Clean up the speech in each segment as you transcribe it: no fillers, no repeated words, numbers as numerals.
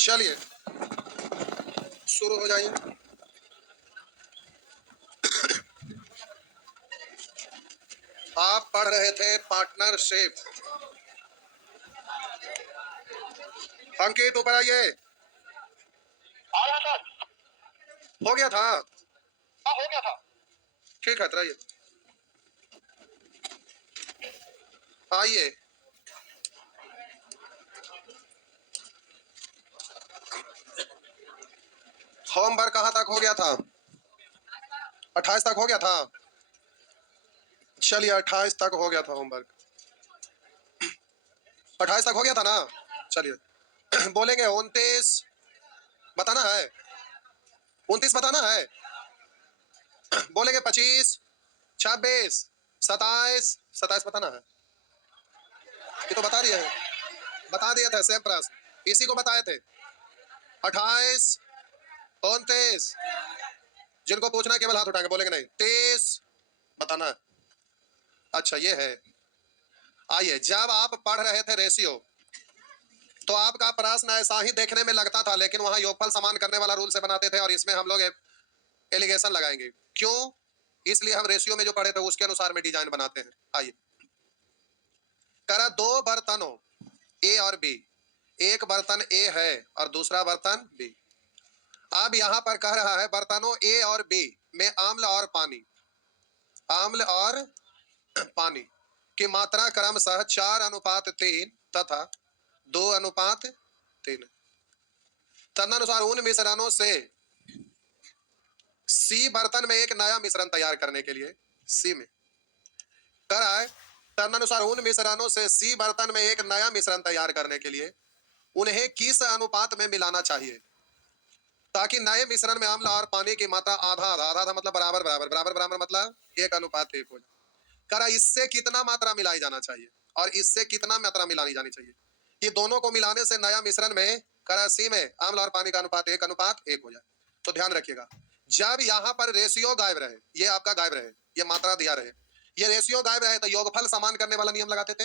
चलिए शुरू हो जाइए। आप पढ़ रहे थे पार्टनरशिप। अंकित ऊपर आइए। हो गया था। हो गया था। ठीक है आइए। आइए होमवर्क कहाँ तक हो गया था? 28 तक हो गया था। चलिए 28 तक हो गया था होमवर्क। 28 तक हो गया था ना। चलिए बोलेंगे 29 बताना है। 29 बताना है। बोलेंगे 25 26 27 27 बताना है। ये तो बता दिए हैं। बता दिए थे सेम प्रश्न इसी को बताए थे। 28 29 जिनको पूछना है केवल हाथ उठाएंगे बोलेंगे नहीं। 30 बताना है। अच्छा ये है। आइए जब आप पढ़ रहे थे रेशियो तो आपका प्रश्न ऐसा ही देखने में लगता था, लेकिन वहां योगफल समान करने वाला रूल से बनाते थे और इसमें हम लोग एलिगेशन लगाएंगे। क्यों? इसलिए हम रेशियो में जो पढ़े थे उसके अनुसार में डिजाइन बनाते हैं। आइए करा दो बर्तनों ए और बी, एक बर्तन ए है और दूसरा बर्तन बी। अब यहां पर कह रहा है बर्तनों ए और बी में आम्ल और पानी, आम्ल और पानी की मात्रा क्रमशः 4:3 तथा 2:3। तदनुसार उन मिश्रणों से सी बर्तन में एक नया मिश्रण तैयार करने के लिए सी में कर आए। तदनुसार उन मिश्रणों से सी बर्तन में एक नया मिश्रण तैयार करने के लिए उन्हें किस अनुपात में मिलाना चाहिए ताकि नए मिश्रण में अम्ल और पानी की मात्रा आधा आधा आधा आधा मतलब बराबर बराबर बराबर बराबर मतलब 1:1 हो जाए। करा इससे कितना मात्रा मिलाई जाना चाहिए और इससे कितना मात्रा मिलानी जानी चाहिए कि दोनों को मिलाने से नया मिश्रण में करा सी में अम्ल और पानी का अनुपात 1:1 हो जाए। तो ध्यान रखिएगा जब यहाँ पर रेशियो गायब रहे, ये आपका गायब रहे, ये मात्रा दिया रहे, ये रेशियो गायब रहे तो योगफल समान करने वाला नियम लगाते थे।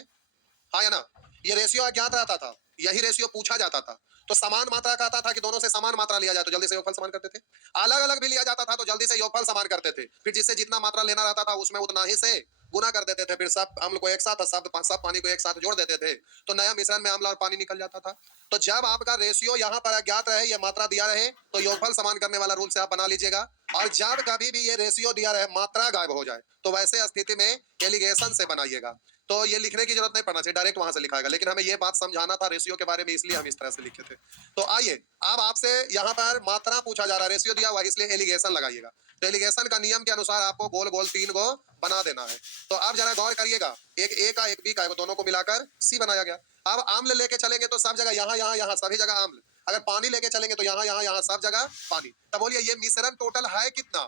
हाँ या ना? ये रेशियो अज्ञात रहता था, यही रेशियो पूछा जाता था तो समान मात्रा कहता था कि दोनों से समान मात्रा लिया जाए तो जल्दी से योगफल समान करते थे। अलग अलग भी लिया जाता था तो जल्दी से योगफल समान करते थे। फिर जिससे जितना मात्रा लेना रहता था उसमें उतना ही से गुना कर देते थे। फिर सब अम्ल को एक साथ और सब पानी को एक साथ जोड़ देते थे तो नया मिश्रण में अम्ल और पानी निकल जाता था। तो जब आपका रेशियो यहाँ पर अज्ञात रहे, ये मात्रा दिया रहे तो योगफल समान करने वाला रूल से आप बना लीजिएगा। और जब कभी भी ये रेशियो दिया रहे मात्रा गायब हो जाए तो वैसे स्थिति में एलिगेशन से बनाइएगा। तो ये लिखने की जरूरत नहीं पड़ना चाहिए, डायरेक्ट वहां से लिखाएगा, लेकिन हमें ये बात समझाना था रेशियो के बारे में इसलिए हम इस तरह से लिखे थे। तो आइए अब आपसे यहाँ पर मात्रा पूछा जा रहा है, रेशियो दिया हुआ इसलिए एलिगेशन लगाइएगा। तो एलिगेशन का नियम के अनुसार आपको गोल गोल 3 गो बना देना है। तो अब जरा गौर करिएगा, एक ए का एक बी का दोनों को मिलाकर सी बनाया गया। अब आम्ल लेके चलेंगे तो सब जगह यहाँ यहाँ यहाँ सभी जगह आम्ल, अगर पानी लेके चलेंगे तो यहाँ यहाँ यहाँ सब जगह पानी। तब बोलिए ये मिश्रण टोटल है कितना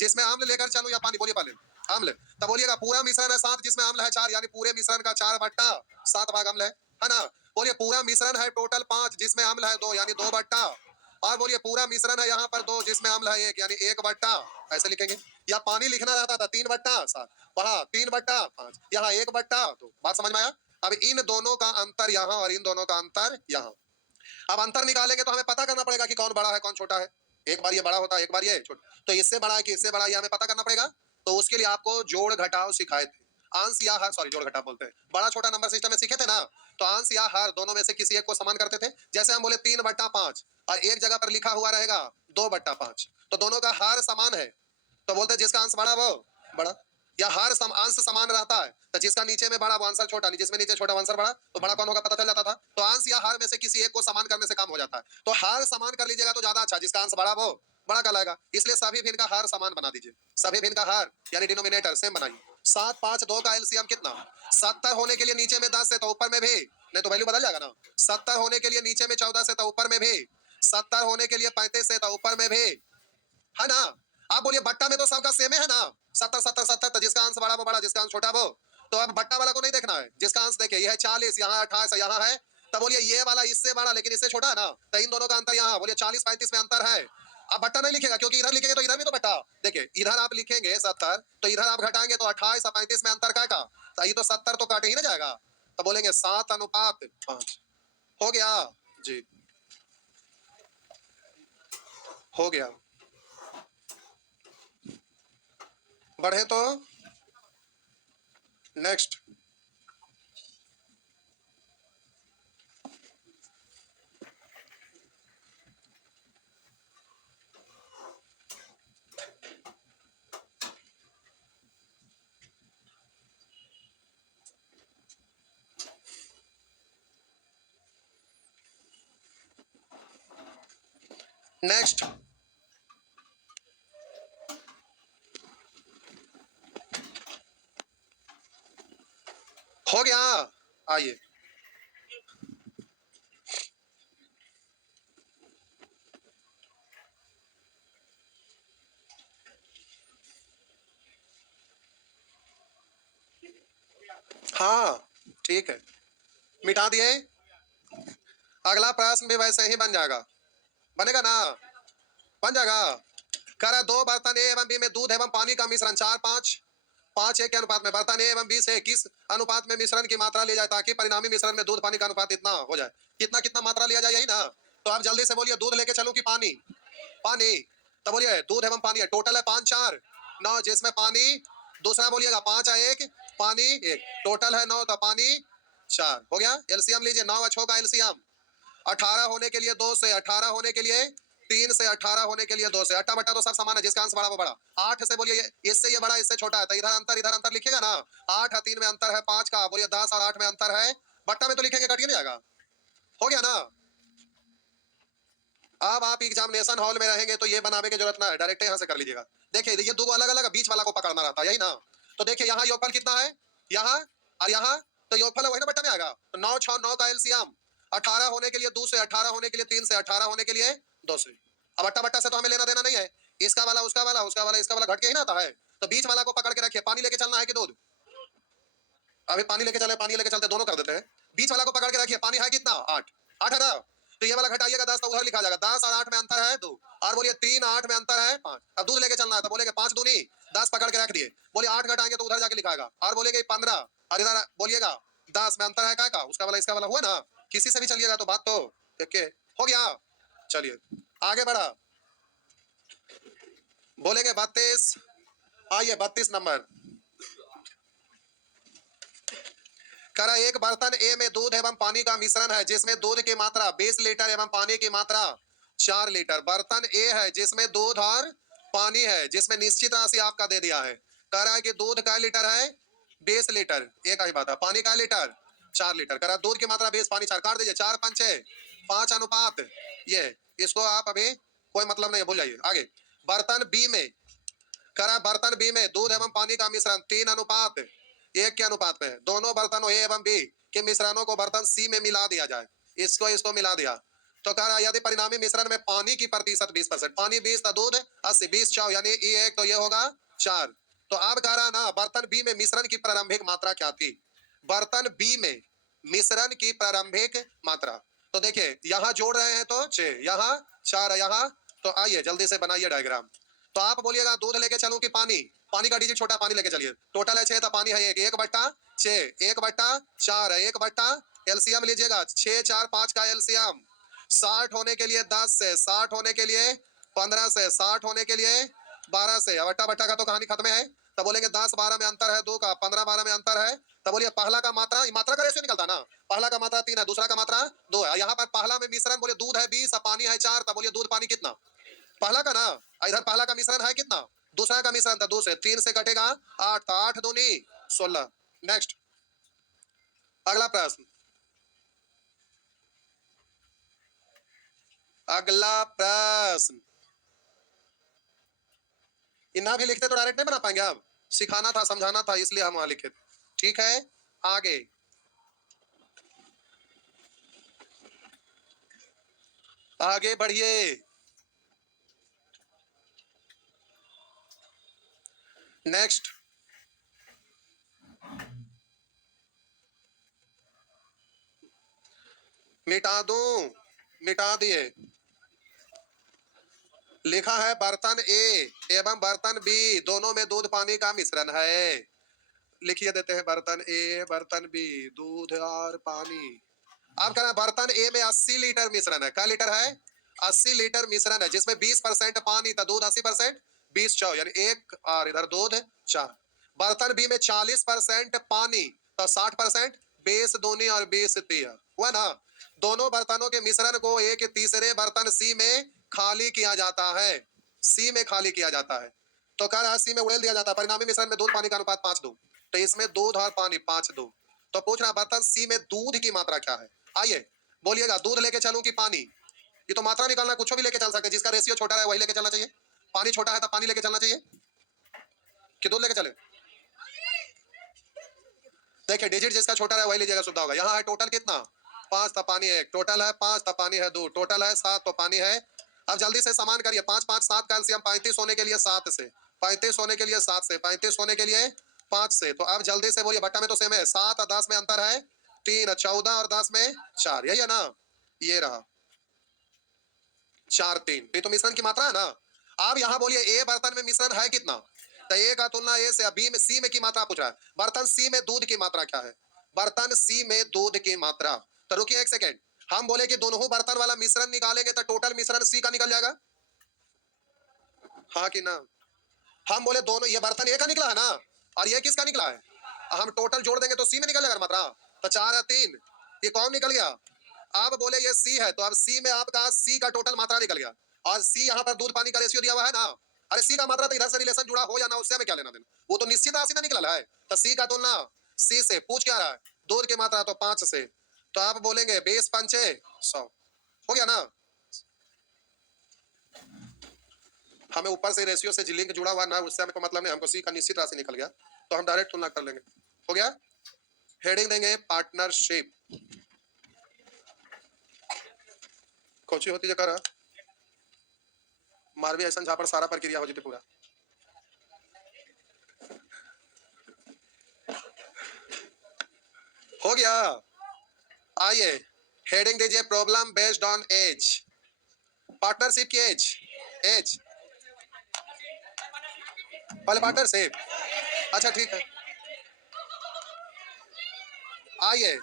जिसमें आम्ल लेकर चलूं या पानी? बोलिए पहले आम्ल। तब बोलिएगा पूरा मिश्रण है 7 जिसमें आम्ल है 4, यानी पूरे मिश्रण का 4/7 भाग अम्ल है ना? बोलिए पूरा मिश्रण है टोटल 5 जिसमें अम्ल है 2, यानी 2/। और बोलिए पूरा मिश्रण है यहाँ पर 2 जिसमें अम्ल है 1, यानी 1/। ऐसे लिखेंगे। या पानी लिखना रहता था 3/7, वहां 3/5, यहाँ 1/2। बात समझ में आया? अब इन दोनों का अंतर यहाँ और इन दोनों का अंतर यहाँ। अब अंतर निकालेंगे तो हमें पता करना पड़ेगा कि कौन बड़ा है कौन छोटा है। एक बार ये बड़ा होता है एक बार ये छोटा, तो इससे बड़ा है कि इससे बड़ा है, ये हमें पता करना पड़ेगा। तो उसके लिए आपको जोड़ घटाव सिखाए थे। अंश या हर, सॉरी जोड़ घटाव बोलते हैं, बड़ा छोटा नंबर सिस्टम में सीखे थे ना। तो अंश या हर दोनों में से किसी एक को समान करते थे। जैसे हम बोले 3/5 और एक जगह पर लिखा हुआ रहेगा 2/5, तो दोनों का हार समान है तो बोलते हैं जिसका अंश बड़ा वो बड़ा। या हर अंश समान रहता है तो जिसका नीचे में बड़ा वो आंसर छोटा, जिसमें नीचे छोटा आंसर बड़ा, तो बड़ा कौन होगा पता चल जाता था। तो अंश या हर में से किसी एक को समान करने से काम हो जाता है। तो हर समान कर लीजिएगा तो ज्यादा अच्छा, जिसका अंश बड़ा वो बड़ा कहलाएगा। इसलिए सभी भिन्न का हर समान बना दीजिए। सभी भिन्न का हर यानी डिनोमिनेटर सेम बनाइए। 7 5 2 का एलसीएम कितना? 70 होने के लिए नीचे में 10 है तो ऊपर में भी, नहीं तो वैल्यू बदल जाएगा ना। 70 होने के लिए नीचे में 14 से तो ऊपर में भी, 70 होने के लिए 35 से तो ऊपर में भी, है ना? आप बोलिए बट्टा में तो सबका सेम है ना, 70 70 70, तो जिसका अंश बड़ा वो बड़ा, जिसका अंश छोटा वो। तो अब बट्टा वाला को नहीं देखना है, जिसका अंश देखिए ये है 40, यहाँ 28, यहाँ है। तब बोलिए ये वाला इससे बड़ा लेकिन इससे छोटा है ना, तो इन दोनों का अंतर यहाँ बोलिए 40 35 में अंतर है। अब बट्टा नहीं लिखेगा क्योंकि इधर लिखेंगे तो इधर भी तो बट्टा। देखिए इधर आप लिखेंगे 70 तो इधर आप घटाएंगे तो 28 और 35 में अंतर का तो ये तो 70 तो काटे ही ना जाएगा। तो बोलेंगे 7:5 हो गया जी। हो गया। बढ़े तो नेक्स्ट। नेक्स्ट हो गया। आइए, हाँ ठीक है, मिटा दिए। अगला प्रश्न भी वैसे ही बन जाएगा, बनेगा ना, बन जाएगा। कह रहा है, दो बर्तन ए एवं बी में दूध एवं पानी का मिश्रण 4:5 5:1 के अनुपात में बर्तन ए एवं बी से किस अनुपात में मिश्रण की मात्रा ली जाए ताकि परिणामी मिश्रण में दूध पानी का अनुपात इतना हो जाए। कितना कितना मात्रा लिया जाए, यही ना। तो आप जल्दी से बोलिए, दूध लेके चलूं कि पानी? पानी। तो बोलिए दूध एवं पानी है, टोटल है 5 4 9, जिसमें पानी, दूसरा बोलिएगा 5 1 पानी 1, टोटल है 9, तो पानी 4 हो गया। एलसीएम लीजिए, 9 अच्छों का एलसीएम, 18 होने के लिए 2 से, 18 होने के लिए 3 से, 18 होने के लिए 2 से, अट्ठा बट्टा तो सब समान है, जिसका अंश बड़ा वो बड़ा। 8 से बोलिए, इससे ये बड़ा इससे छोटा है, तो इधर अंतर लिखिएगा ना। 8 और 3 में अंतर है 5 का, बोलिए 10 और 8 में अंतर है, बट्टा में तो लिखेंगे, कट के नहीं आएगा। हो गया ना। अब आप एग्जामिनेशन हॉल में रहेंगे तो ये बनाने की जरूरत ना है, डायरेक्ट यहाँ से कर लीजिएगा। देखिए ये दो अलग अलग, बीच वाला को पकड़ना रहता है, यही ना। तो देखिए यहाँ योगफल कितना है, यहाँ और यहाँ, तो योगफल वही ना बट्टा में आएगा। तो 9 6 9 का एलसीएम, 18 होने के लिए 2 से, 18 होने के लिए 3 से, 18 होने के लिए 2 से। अब अट्टा बट्टा से तो हमें लेना देना नहीं है, इसका वाला उसका वाला उसका वाला इसका वाला घट के ही ना आता है। तो बीच वाला को पकड़ के रखिए। पानी लेके चलना है कि दूध? अभी पानी लेके चले, पानी लेके चलते, दोनों कर देते हैं। बीच वाला को पकड़ के रखिए। पानी है कितना? 8 8 है ना। तो ये वाला घटाइएगा 10, तो उधर लिखा जाएगा 10 और 8 में अंतर है 2, और बोलिए 3 8 में अंतर है 5। अब दूध लेके चलना है तो बोलेगे 5 दूनी 10 पकड़ के रख दिए, बोलिए 8 घटाएंगे तो उधर जाके लिखाएगा, और बोलेगे 15, और इधर बोलिएगा 10 में अंतर है का उसका वाला इसका वाला, हुआ ना। किसी से भी चलिएगा तो बात तो देख के हो गया। चलिए आगे बढ़ा, बोलेगे 32। आइए 32 नंबर। कह रहा है, एक बर्तन ए में दूध एवं पानी का मिश्रण है जिसमें दूध की मात्रा 20 लीटर एवं पानी की मात्रा 4 लीटर। बर्तन ए है जिसमें दूध और पानी है, जिसमें निश्चित राशि आपका दे दिया है। कह रहा है कि दूध का लीटर है 20 लीटर, एक ही बात है। पानी का लीटर 4 लीटर। कह रहा है दूध की मात्रा 20 पानी 4, काट दीजिए, 4 5 6 5 अनुपात ये, इसको आप अभी कोई मतलब नहीं है, भूल जाइए। आगे बर्तन बी में, कह रहा है बर्तन बी में दूध एवं पानी का मिश्रण 3:1 के अनुपात में है। दोनों बर्तनों ए एवं बी के मिश्रणों को बर्तन सी में मिला दिया जाए। इसको मिला दिया तो कह रहा है यदि परिणामी मिश्रण में पानी की प्रतिशत 20%, पानी 20 था, दूध 80, 20 4 यानी E1, तो ये होगा 4। तो अब कह रहा ना बर्तन बी में मिश्रण की प्रारंभिक मात्रा क्या थी? बर्तन बी में मिश्रण की प्रारंभिक मात्रा, तो देखिए यहाँ जोड़ रहे हैं तो 6, यहाँ 4 यहाँ। तो आइए जल्दी से बनाइए डायग्राम। तो आप बोलिएगा दूध लेके चलूं कि पानी? पानी का डिजिट छोटा, पानी लेके चलिए। टोटल है 6, तो पानी है 1, 1/6, 1/4 है, 1/, एलसीएम लीजिएगा 6 4 5 का एलसीएम। 60 होने के लिए 10 से, 60 होने के लिए 15 से, 60 होने के लिए 12 से। अब अट्टा बट्टा का तो कहानी खत्म है। तब बोलेंगे 10 12 में अंतर है 2 का, 15 12 में अंतर है। तब बोलिए पहला का मात्रा, मात्रा का रेशियो निकलता ना, पहला का मात्रा 3 है, दूसरा का मात्रा 2 है। यहाँ पर पहला में मिश्रण बोले दूध है 20 और पानी है 4, तब बोलिए दूध पानी कितना? पहला का ना, इधर पहला का मिश्रण है कितना? दूसरा का मिश्रण था 2 से, 3 से कटेगा 8, तो 8 दूनी 16। नेक्स्ट अगला प्रश्न, अगला प्रश्न। इन्ना भी लिखते तो डायरेक्ट नहीं बना पाएंगे, आप सिखाना था समझाना था इसलिए हम वहां लिखे। ठीक है आगे, आगे बढ़िए। नेक्स्ट मिटा दूं, मिटा दिए। लिखा है बर्तन ए एवं बर्तन बी दोनों में दूध पानी का मिश्रण है। लिखिए देते हैं बर्तन ए बर्तन बी, दूध और पानी। अब कह रहा है बर्तन ए में 80 लीटर मिश्रण है। क्या लीटर है? 80 लीटर मिश्रण है जिसमें 20% पानी था, दूध 80%, 20 चौ यानी 1 और इधर दूध 4। बर्तन बी में 40% पानी तो 60%, 20 दूनी और 20 तिया हुआ ना। दोनों बर्तनों के मिश्रण को एक तीसरे बर्तन सी में खाली किया जाता है, सी में खाली किया जाता है। तो कह रहा सी में उड़ेल दिया जाता है। परिणामी मिश्रण में दूध पानी का अनुपात 5:2, तो इसमें दूध और पानी 5:2। तो पूछ रहा बर्तन सी में दूध की मात्रा क्या है। आइए बोलिएगा, दूध लेके चलूं कि पानी। ये तो मात्रा निकालना, कुछ भी लेके चल सकते हैं, जिसका रेशियो छोटा है वही लेके चलना चाहिए। पानी छोटा है तो पानी लेके चलना चाहिए कि दूध लेके चले। देखिए डिजिट जिसका छोटा है वही लीजिएगा, सुविधा होगा। यहाँ है टोटल कितना, 5 था पानी है 1, टोटल है 5 था पानी है 2, टोटल है 7 तो पानी है। अब जल्दी से समान करिए, 5 5 7 कैल्शियम 35 होने के लिए 7 से, 35 होने के लिए 7 से, 35 होने के लिए 5 से। तो अब जल्दी से बोलिए, भट्टा में तो सेम है, 7 और 10 में अंतर है 3, 14 और 10 में 4, यही है ना। ये रहा 4 3, ये तो मिश्रण की मात्रा है ना। अब यहाँ बोलिए ए बर्तन में मिश्रण है कितना, तो ए का तुलना ए से, बी में सी में की मात्रा पूछ रहा है। बर्तन सी में दूध की मात्रा क्या है, बर्तन सी में दूध की मात्रा। तो रुकिए एक सेकेंड, हम बोले कि दोनों बर्तन वाला मिश्रण निकालेंगे तो टोटल मिश्रण सी का निकल जाएगा, हाँ कि ना। हम बोले दोनों, ये बर्तन ए का निकला है ना और ये किसका निकला है, हम टोटल जोड़ देंगे तो सी में निकल जाएगा मात्रा। तो 4 या 3, ये कौन निकल गया। अब बोले ये सी है, तो अब सी में आपका सी का टोटल मात्रा निकल गया। और सी यहाँ पर दूध पानी का रेशियो दिया हुआ है ना। अरे सी का मात्रा तो इधर से रिलेशन जुड़ा हो या ना, उससे हमें क्या लेना देना, वो तो निश्चित राशि ना निकला है। तो सी का तुलना सी से, पूछ क्या रहा है, दूध की मात्रा तो 5 से। तो आप बोलेंगे 20 पंचे 100 हो गया ना। हमें ऊपर से रेशियो से लिंक जुड़ा हुआ ना, उससे हमको मतलब नहीं, हमको सी का निश्चित राशि निकल गया तो हम डायरेक्ट तुलना कर लेंगे, हो गया। हेडिंग देंगे पार्टनरशिप, कोची होती जगह मारवी ऐसा झापड़ सारा प्रक्रिया हो जाती पूरा। हो गया। आइए हेडिंग दीजिए problem based on age, partnership की एज, एज पहले पार्टनरशिप, अच्छा ठीक है। आइए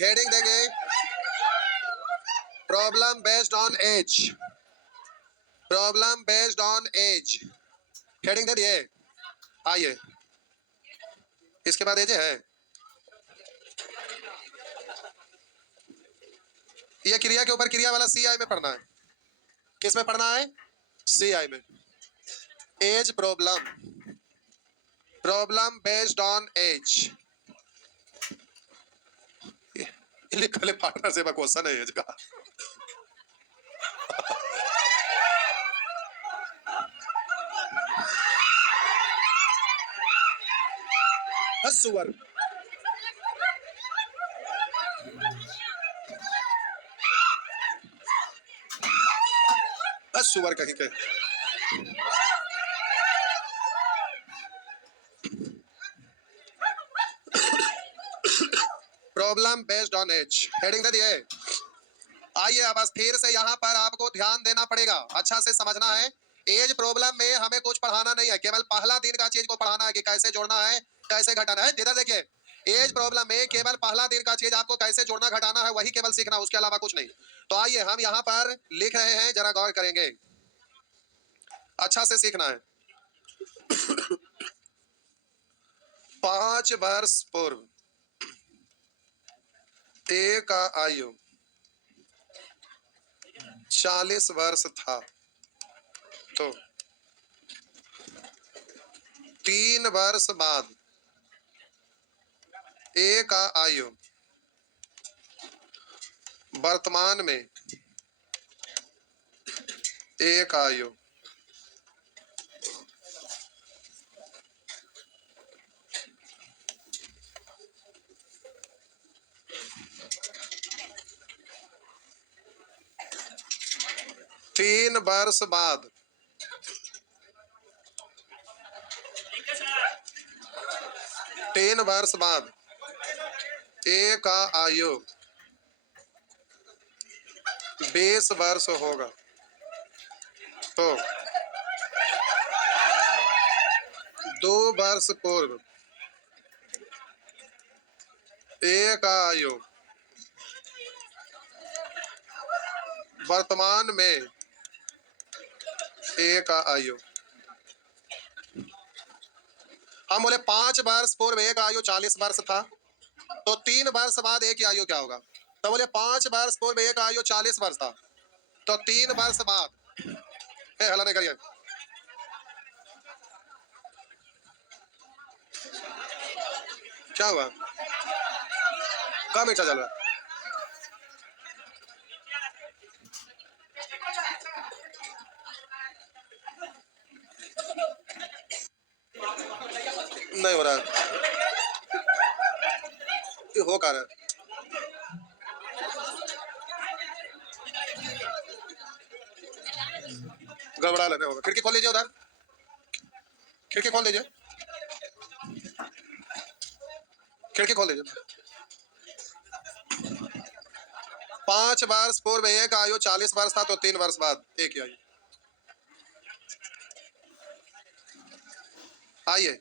हेडिंग देंगे problem based on age, problem based on age, heading दे दिए। आइए इसके बाद एज है, ये क्रिया के ऊपर क्रिया वाला सी आई में पढ़ना है। किस में पढ़ना है, सी आई में। Age problem, problem based on age, लिखले पार्टनरशिप क्वेश्चन है एज का। सुअर सुअर कहीं के। Problem based on age, heading दे दिए। आइए अब फिर से यहाँ पर आपको ध्यान देना पड़ेगा, अच्छा से समझना है। एज प्रॉब्लम में हमें कुछ पढ़ाना नहीं है, केवल पहला दिन का चीज को पढ़ाना है कि कैसे जोड़ना है कैसे घटाना है। इधर देखिए, एज प्रॉब्लम में केवल पहला दिन का चीज आपको कैसे जोड़ना घटाना है वही केवल सीखना, उसके अलावा कुछ नहीं। तो आइए हम यहाँ पर लिख रहे हैं, जरा गौर करेंगे, अच्छा से सीखना है। 5 वर्ष पूर्व ए का आयु 40 वर्ष था, तो 3 वर्ष बाद ए का आयु वर्तमान में ए का आयु 3 वर्ष बाद 3 वर्ष बाद ए का आयु 20 वर्ष होगा, तो 2 वर्ष पूर्व ए का आयु वर्तमान में ए का आयु, हम बोले 5 वर्ष पूर्व ए का आयु 40 वर्ष था, तो 3 वर्ष बाद ए की आयु क्या होगा? तो बोले 5 वर्ष पूर्व ए का आयु 40 वर्ष था, तो 3 वर्ष बाद, हला नहीं करिए, क्या हुआ? कहाँ मीठा चल रहा है? नहीं हो रहा है, ये हो क्या रहा है? गड़बड़ा लेने होगा। खिड़की खोल लीजिए, उधर खिड़की खोल दीजिए, खिड़की खोल दीजिए। 5 वर्ष पूर्व ए का आयु 40 वर्ष था, तो 3 वर्ष बाद ए की आयु। आइए,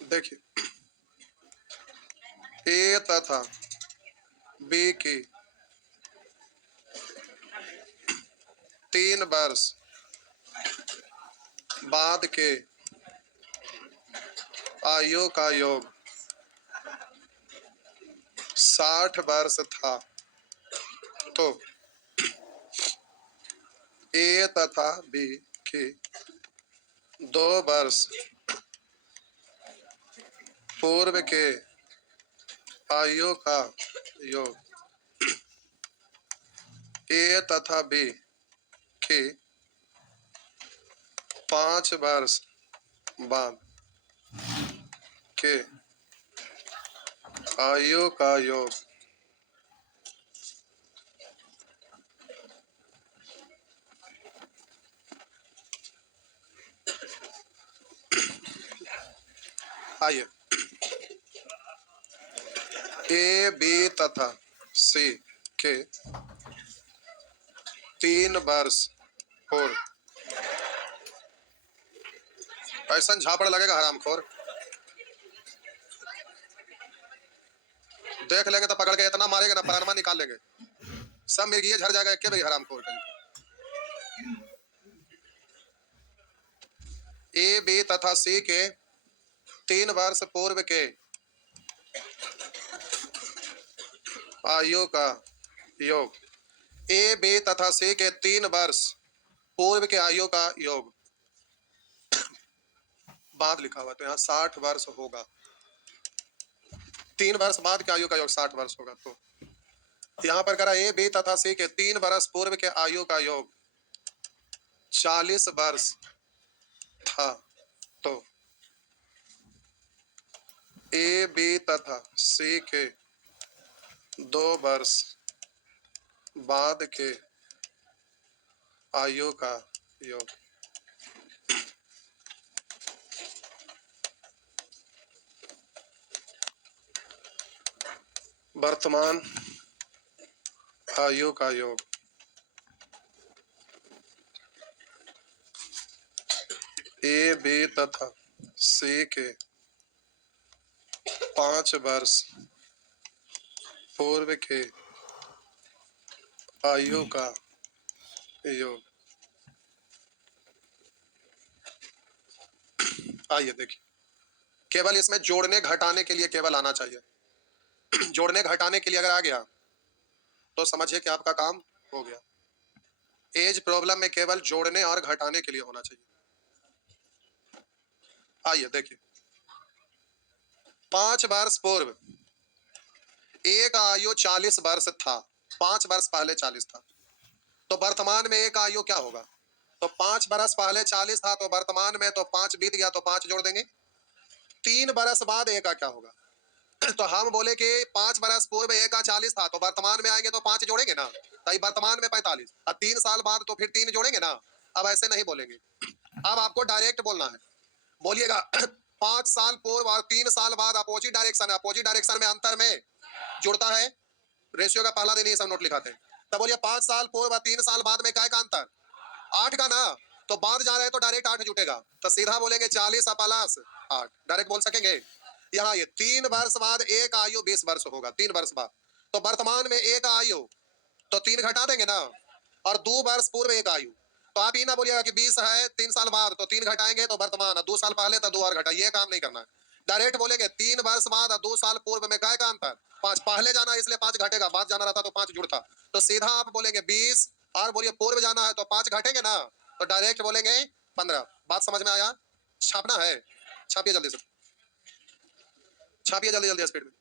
देखिए, ए तथा बी की 3 वर्ष बाद के आयु का योग 60 वर्ष था, तो ए तथा बी की 2 वर्ष पूर्व के आयु का योग ए तथा बी की 5 वर्ष बाद के आयु का योग आइए, ए बी तथा सी के 3 वर्ष पूर्व, ऐसा झापड़ लगेगा हरामखोर, देख लेंगे तो पकड़ के इतना मारेंगे ना, प्राणवा निकाल लेंगे, सब मिर्गिये झड़ जाएगा एक भी हरामखोर। ए बी तथा सी के 3 वर्ष पूर्व के आयु का योग, ए बी तथा सी के 3 वर्ष पूर्व के आयु का योग, बाद लिखा हुआ तो यहाँ 60 वर्ष होगा, 3 वर्ष बाद के आयु का योग 60 वर्ष होगा, तो यहाँ पर करा ए बी तथा सी के 3 वर्ष पूर्व के आयु का योग 40 वर्ष था, तो ए बी तथा सी के 2 वर्ष बाद के आयु का योग वर्तमान आयु का योग ए बी तथा सी के 5 वर्ष पूर्व के आयु का योग। आइए देखिए, केवल इसमें जोड़ने घटाने के लिए केवल आना चाहिए, जोड़ने घटाने के लिए अगर आ गया तो समझिए कि आपका काम हो गया। एज प्रॉब्लम में केवल जोड़ने और घटाने के लिए होना चाहिए। आइए देखिए, 5 वर्ष पूर्व ए का आयु 40 वर्ष था, 5 वर्ष पहले 40 था, तो वर्तमान में ए का आयु क्या होगा? तो 5 वर्ष पहले 40 था, तो वर्तमान में तो 5 बीत गया, तो 5 जोड़ देंगे। 3 वर्ष बाद ए का क्या होगा? तो हम बोले कि 5 वर्ष पूर्व ए का 40 था, तो वर्तमान में आएंगे तो 5 जोड़ेंगे ना, तो वर्तमान में 45, और 3 साल बाद तो फिर 3 जोड़ेंगे ना। अब ऐसे नहीं बोलेंगे, अब आपको डायरेक्ट बोलना है, बोलिएगा 5 साल पूर्व और 3 साल बाद अपोजिट डायरेक्शन है, अपोजिट डायरेक्शन में अंतर में जुड़ता है, रेशियो का पहला दिन ये सब नोट लिखाते हैं। तब बोलिए 5 साल पूर्व और 3 साल बाद में क्या का अंतर? 8 का ना, तो बाद जा रहे हैं तो डायरेक्ट 8 जुटेगा, तो सीधा बोलेंगे 40 प्लस 8, डायरेक्ट बोल सकेंगे। यहाँ ये 3 वर्ष बाद एक आयु 20 वर्ष होगा, 3 वर्ष बाद। तो वर्तमान में एक आयु, तो 3 घटा देंगे ना, और 2 वर्ष पूर्व एक आयु। तो आप ये ना बोलिएगा कि 20 है 3 साल बाद, तो 3 घटाएंगे तो वर्तमान, 2 साल पहले तो 2 और घटा, ये काम नहीं करना है। डायरेक्ट बोलेंगे 3 वर्ष बाद और 2 साल पूर्व में क्या का अंतर, 5 पहले जाना इसलिए 5 घटेगा, बाद जाना रहता तो 5 जुड़ता। तो सीधा आप बोलेंगे 20 और बोलिए पूर्व जाना है तो 5 घटेंगे ना, तो डायरेक्ट बोलेंगे 15। बात समझ में आया? छापना है, छापिए जल्दी से, छापिए जल्दी जल्दी स्पीड में।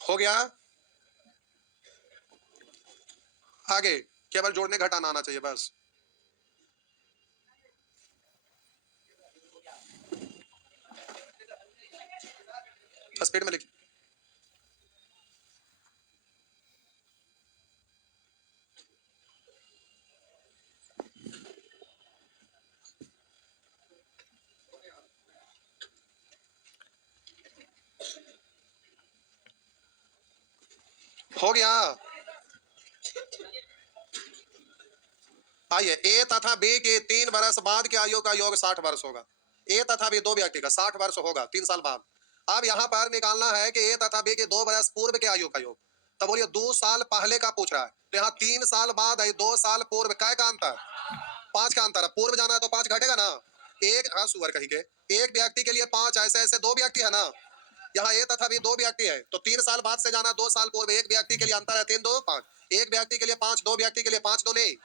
हो गया? आगे केवल जोड़ने घटाना आना चाहिए बस। स्पीड में लिखिए। हो गया? आइए, ए तथा बी के 3 वर्ष बाद के आयु का योग 60 वर्ष होगा। ए तथा बी दो व्यक्ति का 60 वर्ष होगा 3 साल बाद। अब यहाँ पर निकालना है कि ए तथा बी के 2 वर्ष पूर्व के आयु का योग। तो बोलिए 2 साल पहले का पूछ रहा है, तो यहाँ 3 साल बाद है, 2 साल पूर्व, क्या का अंतर, 5 का अंतर है। पूर्व जाना है तो 5 घटेगा ना, एक, हाँ सुअर कही के, एक व्यक्ति के लिए 5, ऐसे ऐसे 2 व्यक्ति है ना, यहाँ ए तथा बी 2 व्यक्ति है, तो 3 साल बाद से जाना, 2 साल पूर्व, एक व्यक्ति के लिए अंतर है 3 2 5, एक व्यक्ति के लिए 5, 2 व्यक्ति के लिए 5 2 नहीं।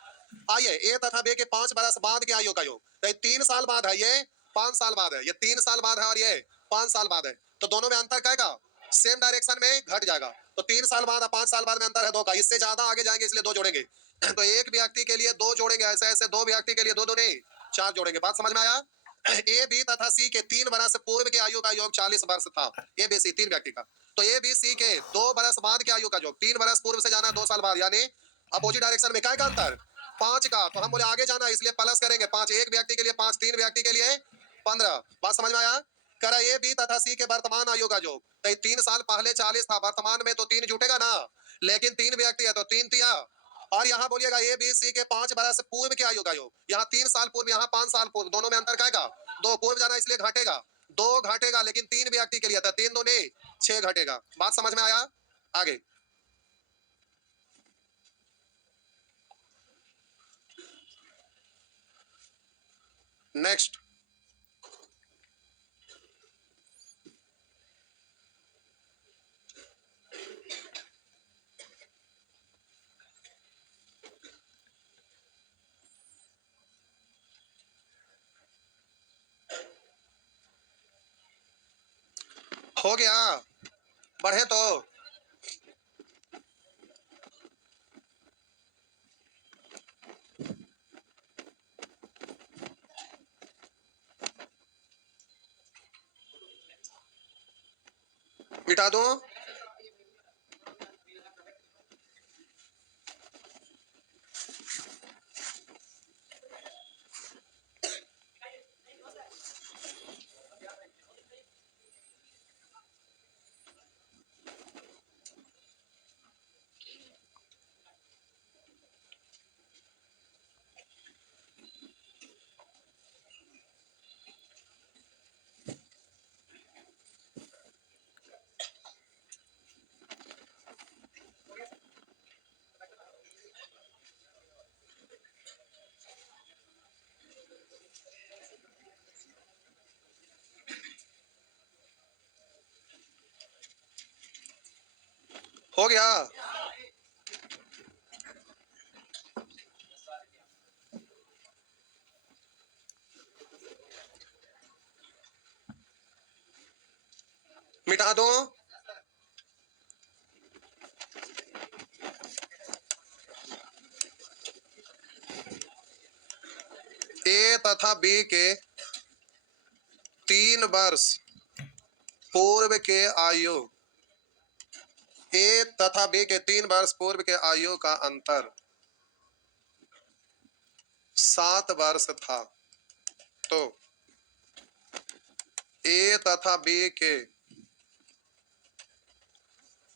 आइए, ए तथा बी के 5 वर्ष बाद के आयु का योग, तो 3 साल बाद है, ये 5 साल बाद है, ये 3 साल बाद है और ये 5 साल बाद है, तो दोनों में अंतर क्या का, सेम डायरेक्शन में घट जाएगा। तो 3 साल बाद और 5 साल बाद में अंतर है 2 का, इससे ज्यादा आगे जाएंगे इसलिए 2 जोड़ेंगे। तो एक व्यक्ति के लिए 2 जोड़ेंगे, ऐसे ऐसे 2 व्यक्ति के लिए 2 2 नहीं 4 जोड़ेंगे। बात समझ में आया? ए बी तथा सी के 3 वर्ष पूर्व के आयु का योग 40 वर्ष था, ए बी सी 3 व्यक्ति का। तो ए बी सी के 2 वर्ष बाद के आयु का योग, 3 वर्ष पूर्व से जाना 2 साल बाद, यानी अपोजिट डायरेक्शन में, क्या का अंतर, 5 का। तो हम बोले आगे जाना इसलिए प्लस करेंगे, 5 एक व्यक्ति के लिए 5, 3 व्यक्ति के लिए 15। बात समझ में आया? करा ए बी तथा सी के वर्तमान आयु का योग, तो 3 साल पहले 40 था, वर्तमान में तो 3 जुटेगा ना, लेकिन 3 व्यक्ति है तो 3 तिया। और यहाँ बोलिएगा ए बी सी के 5 वर्ष पूर्व के आयु का योग, यहाँ 3 साल पूर्व, यहाँ 5 साल पूर्व, दोनों में अंतर क्या का, 2, पूर्व जाना इसलिए घटेगा, 2 घटेगा, लेकिन 3 व्यक्ति के लिए था, 3 2 नहीं 6 घटेगा। बात समझ में आया? आगे नेक्स्ट। हो गया? बढ़े तो मिटा दूं? हो गया? मिटा दूं? ए तथा बी के 3 वर्ष पूर्व के आयु, ए तथा बी के 3 वर्ष पूर्व के आयु का अंतर 7 वर्ष था। तो ए तथा बी के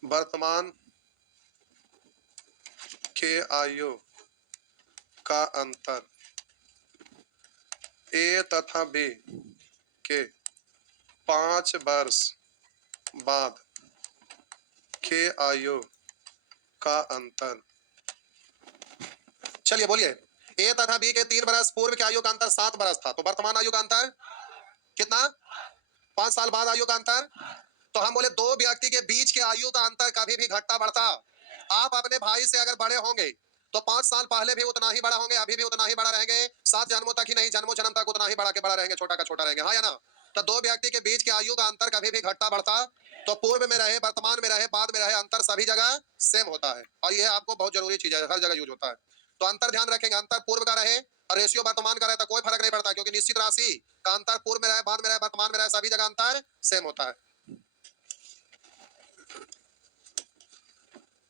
वर्तमान के आयु का अंतर ए तथा बी के 5 वर्ष बाद के आयु का अंतर। चलिए बोलिए, ए तथा बी के 3 वर्ष पूर्व के आयु का अंतर 7 वर्ष था, तो वर्तमान आयु का अंतर कितना? 5 साल बाद आयु का अंतर। तो हम बोले दो व्यक्ति के बीच के आयु का अंतर कभी भी घटता बढ़ता। आप अपने भाई से अगर बड़े होंगे तो 5 साल पहले भी उतना ही बड़ा होंगे, अभी भी उतना ही बड़ा रहेंगे, 7 जन्मों तक ही नहीं, जन्मों जन्म तक उतना ही बड़ा के बड़ा रहेंगे, छोटा का छोटा रहेंगे, हाँ या ना? तो दो व्यक्ति के बीच के आयु का अंतर कभी भी घटता बढ़ता, तो पूर्व में रहे, वर्तमान में रहे, बाद में रहे, अंतर सभी जगह सेम होता है। और ये आपको बहुत जरूरी चीज है, हर जगह यूज होता है। तो अंतर ध्यान रखेंगे, अंतर पूर्व का रहे और रेशियो वर्तमान का रहे तो कोई फर्क नहीं पड़ता, क्योंकि निश्चित राशि का अंतर पूर्व में रहे, बाद में रहे, वर्तमान में रहे, सभी जगह अंतर सेम होता है।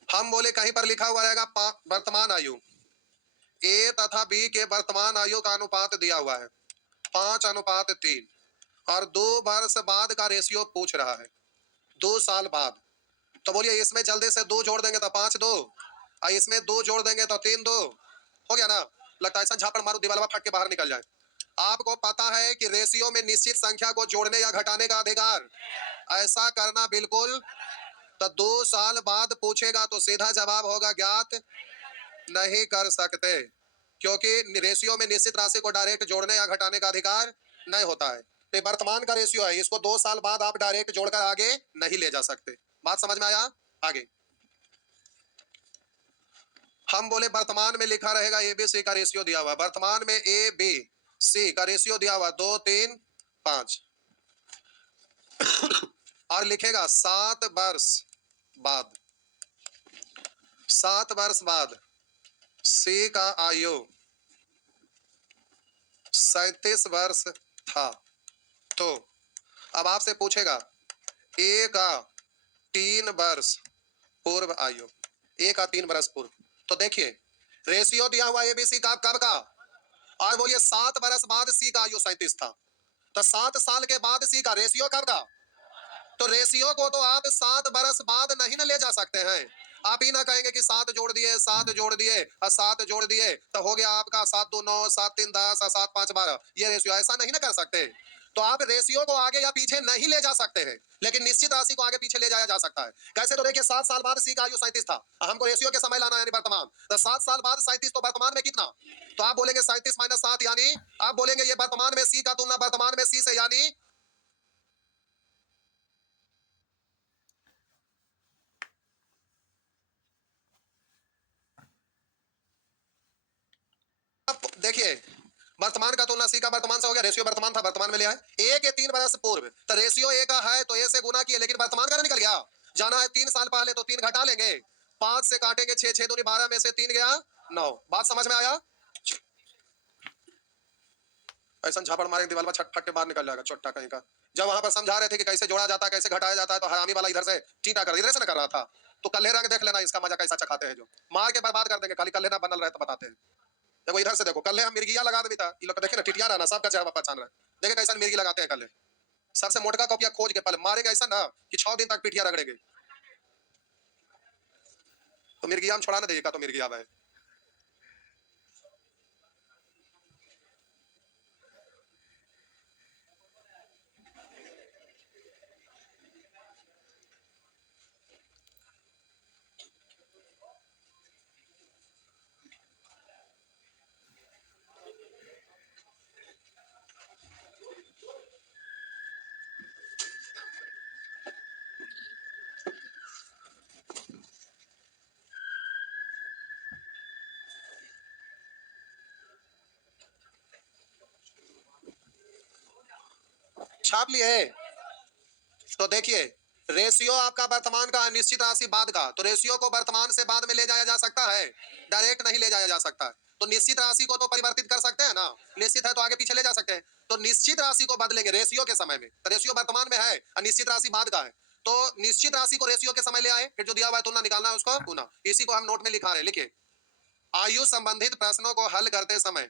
हम बोले कहीं पर लिखा हुआ रहेगा वर्तमान आयु, ए तथा बी के वर्तमान आयु का अनुपात दिया हुआ है 5:3 और 2 वर्ष बाद का रेशियो पूछ रहा है, 2 साल बाद। तो बोलिए इसमें जल्दी से 2 जोड़ देंगे तो 5 2 और इसमें 2 जोड़ देंगे तो 3 2 हो गया ना? लगता है ऐसा झापड़ मारो दीवार फट के बाहर निकल जाए। आपको पता है कि रेशियो में निश्चित संख्या को जोड़ने या घटाने का अधिकार, ऐसा करना बिल्कुल। तो 2 साल बाद पूछेगा तो सीधा जवाब होगा ज्ञात नहीं कर सकते, क्योंकि रेशियो में निश्चित राशि को डायरेक्ट जोड़ने या घटाने का अधिकार नहीं होता है। तो वर्तमान का रेशियो है, इसको 2 साल बाद आप डायरेक्ट जोड़कर आगे नहीं ले जा सकते। बात समझ में आया? आगे हम बोले वर्तमान में लिखा रहेगा ए बी सी का रेशियो दिया हुआ, वर्तमान में ए बी सी का रेशियो दिया हुआ 2 3 5 और लिखेगा 7 वर्ष बाद, 7 वर्ष बाद सी का आयु 37 वर्ष था। तो अब आपसे पूछेगा ए का 3 वर्ष पूर्व आयु, ए का 3 वर्ष पूर्व। तो देखिए रेशियो दिया हुआ एबीसी का कब का, और बोलिए 7 वर्ष बाद सी का आयु 37 था, तो 7 साल के बाद सी का रेशियो कब का? तो रेशियो को तो आप 7 वर्ष बाद नहीं ना ले जा सकते हैं। आप ही ना कहेंगे कि 7 जोड़ दिए 7 जोड़ दिए और 7 जोड़ दिए तो हो गया आपका 7 2 9 7 3 10 और 7 5 12, ये रेशियो ऐसा नहीं ना कर सकते। तो आप रेशियो को आगे या पीछे नहीं ले जा सकते हैं, लेकिन निश्चित राशि को आगे पीछे ले जाया जा सकता है। कैसे? तो देखिए 7 साल बाद सी का आयु 37 था, हमको रेशियो के समय लाना यानी वर्तमान, तो 7 साल बाद 37, तो वर्तमान में कितना? तो आप बोलेंगे 37 - 7, यानी आप बोलेंगे ये वर्तमान में सी का तुलना वर्तमान में सी से, यानी देखिए वर्तमान का तुलना सी का वर्तमान से हो गया, रेशियो वर्तमान था, वर्तमान में लिया है। ए के 3 वर्ष पूर्व, तो रेशियो ए का है तो ए से गुना किए, लेकिन वर्तमान का निकल गया। जाना है 3 साल पहले तो 3 घटा लेंगे, 5 से काटेंगे 6 6 दूनी 12 में से 3 गया 9। बात समझ में आया? ऐसा झापड़ मारेंगे दीवार में छटफट के बाहर निकल जाएगा चोट्टा कहीं का। जब वहां पर समझा रहे थे कि कैसे जोड़ा जाता है कैसे घटाया जाता है, तो हरामी वाला इधर से चीटा कर इधर से ना कर रहा था। तो कल्ले रंग देख लेना, इसका मजा कैसा चखाते हैं, जो मार के बर्बाद कर देंगे, खाली कल्ले ना बनल रहे तो बताते हैं। देखो इधर से देखो, कल हम मिर्गिया लगा भी था, ये लोग देखे ना टिटिया रहना, सबका चेहरा पहचान रहा है। देखे कैसा मिर्गी लगाते हैं कल, सबसे मोटका कॉपिया खोज के पहले मारेगा ऐसा ना कि 6 दिन तक पिटिया रगड़ेंगे। तो मिर्गिया हम छोड़ा ना देगा तो मिर्गिया है। छाप लिए? तो देखिए रेशियो आपका वर्तमान का निश्चित राशि बाद का, तो रेशियो को वर्तमान से बाद में ले जाया जा सकता है, डायरेक्ट नहीं ले जाया जा सकता। तो निश्चित राशि को तो परिवर्तित कर सकते हैं ना, निश्चित है तो आगे पीछे ले जा सकते हैं। तो निश्चित राशि को बदलेंगे रेशियो के समय में, तो रेशियो वर्तमान में है और निश्चित राशि बाद का है, तो निश्चित राशि को रेशियो के समय ले आए, फिर जो दिया हुआ है तुलना निकालना है उसको गुना। इसी को हम नोट में लिखा रहे हैं, लिखिए आयु संबंधित प्रश्नों को हल करते समय,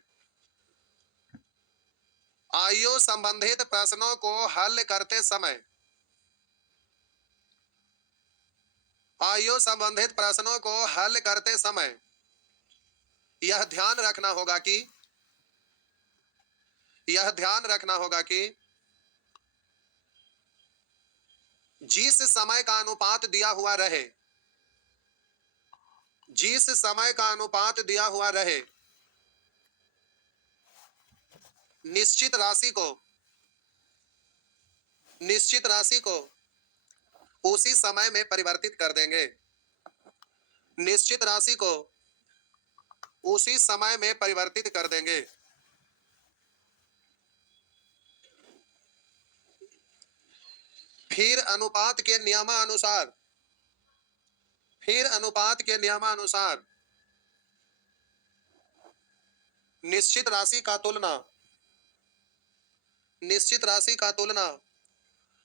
आयु संबंधित प्रश्नों को हल करते समय, आयु संबंधित प्रश्नों को हल करते समय यह ध्यान रखना होगा कि, यह ध्यान रखना होगा कि जिस समय का अनुपात दिया हुआ रहे, जिस समय का अनुपात दिया हुआ रहे, निश्चित राशि को, निश्चित राशि को उसी समय में परिवर्तित कर देंगे, निश्चित राशि को उसी समय में परिवर्तित कर देंगे। फिर अनुपात के नियमानुसार, फिर अनुपात के नियमानुसार निश्चित राशि का तुलना, निश्चित राशि का तुलना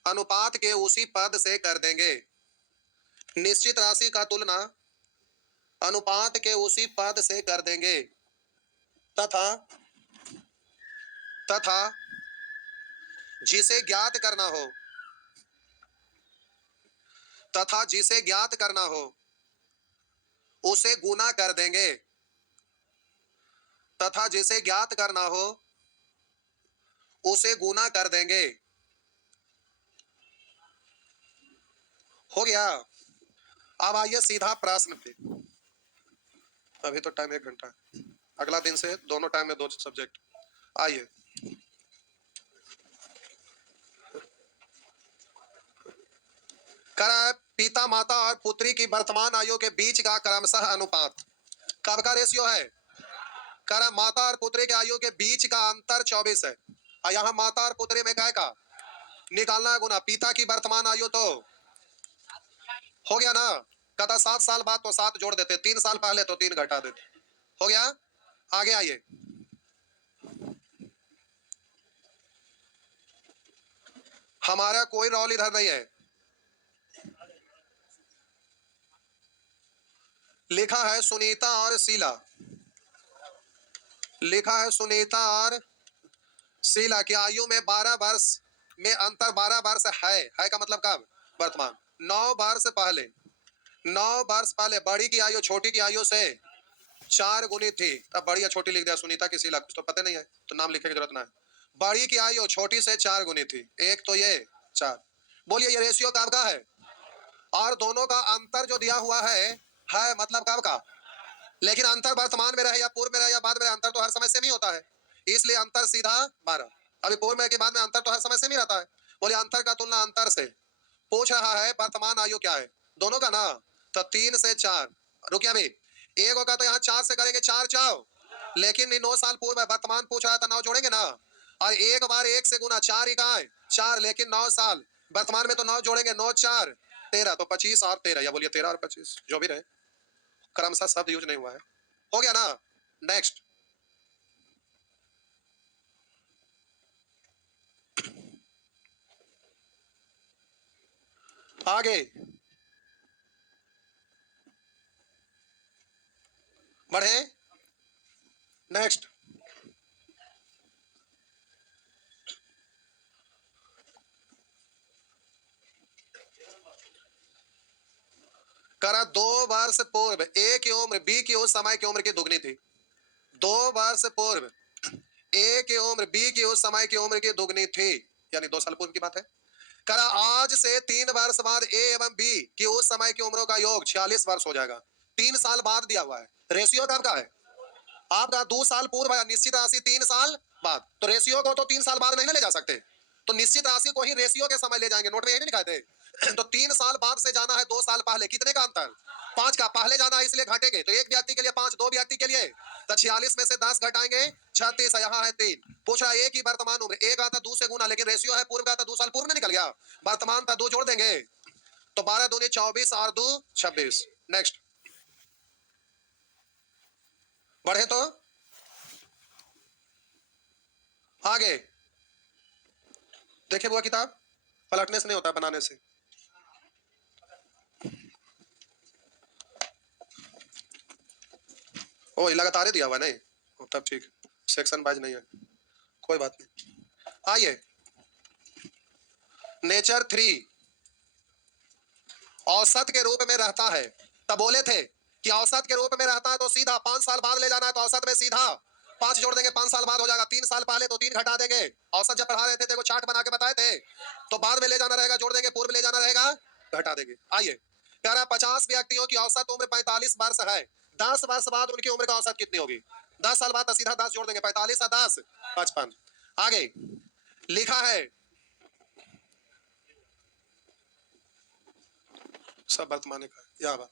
अनुपात के उसी पद से कर देंगे, निश्चित राशि का तुलना अनुपात के उसी पद से कर देंगे तथा, तथा जिसे ज्ञात करना हो, तथा जिसे ज्ञात करना हो उसे गुना कर देंगे, तथा जिसे ज्ञात करना हो उसे गुना कर देंगे। हो गया। अब आइए सीधा प्रश्न पे, अभी तो टाइम 1 घंटा है, अगला दिन से दोनों टाइम में 2 सब्जेक्ट। आइए कर पिता माता और पुत्री की वर्तमान आयु के बीच का क्रमशः अनुपात कब का रेशियो है, कर माता और पुत्री के आयु के बीच का अंतर 24 है, और यहाँ माता और पुत्री में क्या का निकालना है गुना। पिता की वर्तमान आयु तो हो गया ना, कहता 7 साल बाद तो 7 जोड़ देते, 3 साल पहले तो 3 घटा देते, हो गया। आगे आइए, हमारा कोई रोल इधर नहीं है, लिखा है सुनीता और शीला, लिखा है सुनीता और शीला की आयु में 12 वर्ष में अंतर, 12 वर्ष है का मतलब कब, वर्तमान। 9 वर्ष पहले, 9 वर्ष पहले बड़ी की आयु छोटी की आयु से 4 गुनी थी, तब बड़ी या छोटी लिख दिया, सुनीता की शीला कुछ तो पता नहीं है तो नाम लिखने की जरूरत ना है। बड़ी की आयु छोटी से 4 गुनी थी, एक तो ये 4, बोलिए ये रेशियो कब का है, और दोनों का अंतर जो दिया हुआ है मतलब कब का, लेकिन अंतर वर्तमान में रहे या पूर्व में रहे या बाद में रहे, अंतर तो हर समय सेम ही होता है, इसलिए अंतर सीधा 12। अभी पूर्व में के बाद में अंतर तो हर समय सेम ही रहता है। बोलिए अंतर का तुलना अंतर से, पूछ रहा है वर्तमान आयु क्या है दोनों का ना, तो 3 से 4, रुकिए अभी एक होगा तो यहाँ 4 से करेंगे, 4 चाओ, लेकिन 9 साल पूर्व है, वर्तमान पूछ रहा था 9 जोड़ेंगे ना, और एक बार 1 से गुना 4 ही कहा है 4, लेकिन 9 साल वर्तमान में तो 9 जोड़ेंगे, 9 4 13, तो 25 और 13, या बोलिए 13 और 25 जो भी रहे, क्रमशः शब्द यूज नहीं हुआ है, हो गया ना। नेक्स्ट आगे बढ़े, नेक्स्ट करा 2 वर्ष पूर्व ए की उम्र बी की उस समय की उम्र की दुगनी थी, 2 वर्ष पूर्व ए की उम्र बी की उस समय की उम्र की दुगनी थी, यानी 2 साल पूर्व की बात है। करा आज से 3 वर्ष बाद ए एवं बी की उस समय की उम्रों का योग 46 वर्ष हो जाएगा, 3 साल बाद दिया हुआ है, रेशियो कब का है आपका, 2 साल पूर्व है, निश्चित राशि 3 साल बाद, तो रेशियो को तो 3 साल बाद नहीं ना ले जा सकते, तो निश्चित राशि को ही रेशियो के समय ले जाएंगे, नोट में यही नहीं लिखा थे। तो 3 साल बाद से जाना है 2 साल पहले, कितने का अंतर, 5 का, पहले जाना है इसलिए घटेंगे, तो एक व्यक्ति के लिए 5, 2 व्यक्ति के लिए, तो 46 में से 10 घटाएंगे 36, यहाँ है 3। पूछ रहा है एक ही वर्तमान उम्र, एक आता 2 से गुना, लेकिन रेशियो है पूर्व का, तो 2 साल पूर्व में निकल गया, वर्तमान था 2 जोड़ देंगे, तो 12 दूनी 24 और 2 26। नेक्स्ट बढ़े तो आगे देखिए बुआ, किताब पलटने से नहीं होता, बनाने से। ओ ये लगातार ही दिया हुआ नहीं, तब ठीक, सेक्शन वाइज नहीं है, कोई बात नहीं। आइए नेचर 3 औसत के रूप में रहता है। तब बोले थे कि औसत के रूप में रहता है तो सीधा 5 साल बाद ले जाना है, तो औसत में सीधा 5 जोड़ देंगे, 5 साल बाद हो जाएगा। 3 साल पहले तो 3 घटा देंगे। औसत जब पढ़ा रहे थे वो चार्ट बना के बताए थे, तो बाद में ले जाना रहेगा जोड़ देंगे, पूर्व में ले जाना रहेगा घटा देंगे। आइए कह रहा है 50 व्यक्तियों की औसत उम्र 45 वर्ष है, 10 वर्ष बाद उनकी उम्र का औसत कितनी होगी? 10 साल बाद तो सीधा 10 जोड़ देंगे, 45 और 10 55। आगे लिखा है, सब वर्तमान का यह बात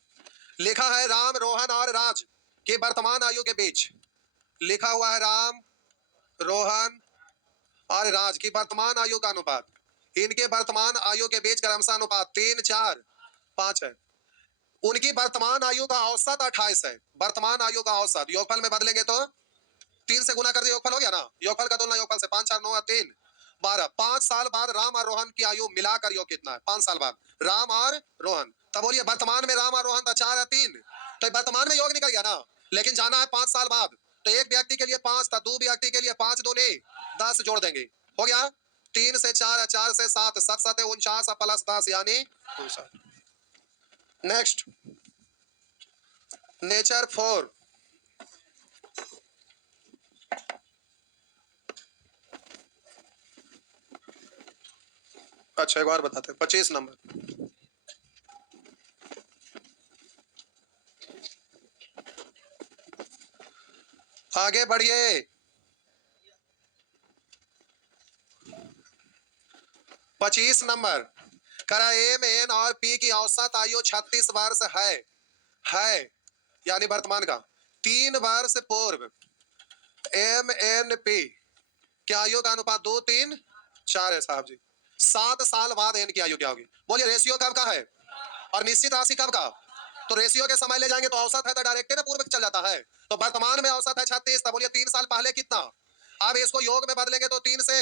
लिखा है, राम रोहन और राज के वर्तमान आयु के बीच लिखा हुआ है, राम रोहन और राज की वर्तमान आयु का अनुपात, इनके वर्तमान आयु के बीच क्रमशः अनुपात 3 4 5 है। उनकी वर्तमान आयु का औसत 28 है। वर्तमान आयु का औसत योगफल में बदलेंगे तो 3 से गुना कर दिया, योगफल हो गया ना। योगफल का तुलना योगफल से 5 4 9 3 12। 5 साल बाद राम और रोहन की आयु मिलाकर योग कितना है? 5 साल बाद राम और रोहन। तब बोलिए वर्तमान में राम और रोहन था 4 या 3, तो वर्तमान में योग निकल गया ना, लेकिन जाना है 5 साल बाद। तो एक व्यक्ति के लिए 5 था, दो व्यक्ति के लिए 5 दूनी 10 जोड़ देंगे, हो गया 3 से 4 या 4 से 7 7 7 49 प्लस 10 यानी 59। नेक्स्ट नेचर 4 अच्छा एक बार बताते हैं 25 नंबर। आगे बढ़िए 25 नंबर करा, एम एन और पी की औसत आयु 36 वर्ष है यानी वर्तमान का 3 वर्ष पूर्व एम एन पी क्या आयु का अनुपात 2 3 4 है साहब जी। 7 साल बाद एन की आयु क्या होगी? बोलिए रेशियो कब का है और निश्चित राशि कब का? तो रेशियो के समय ले जाएंगे तो औसत है तो डायरेक्ट ना पूर्व चल जाता है। तो वर्तमान में औसत है 36, तब बोलिए 3 साल पहले कितना? अब इसको योग में बदलेंगे तो 3 से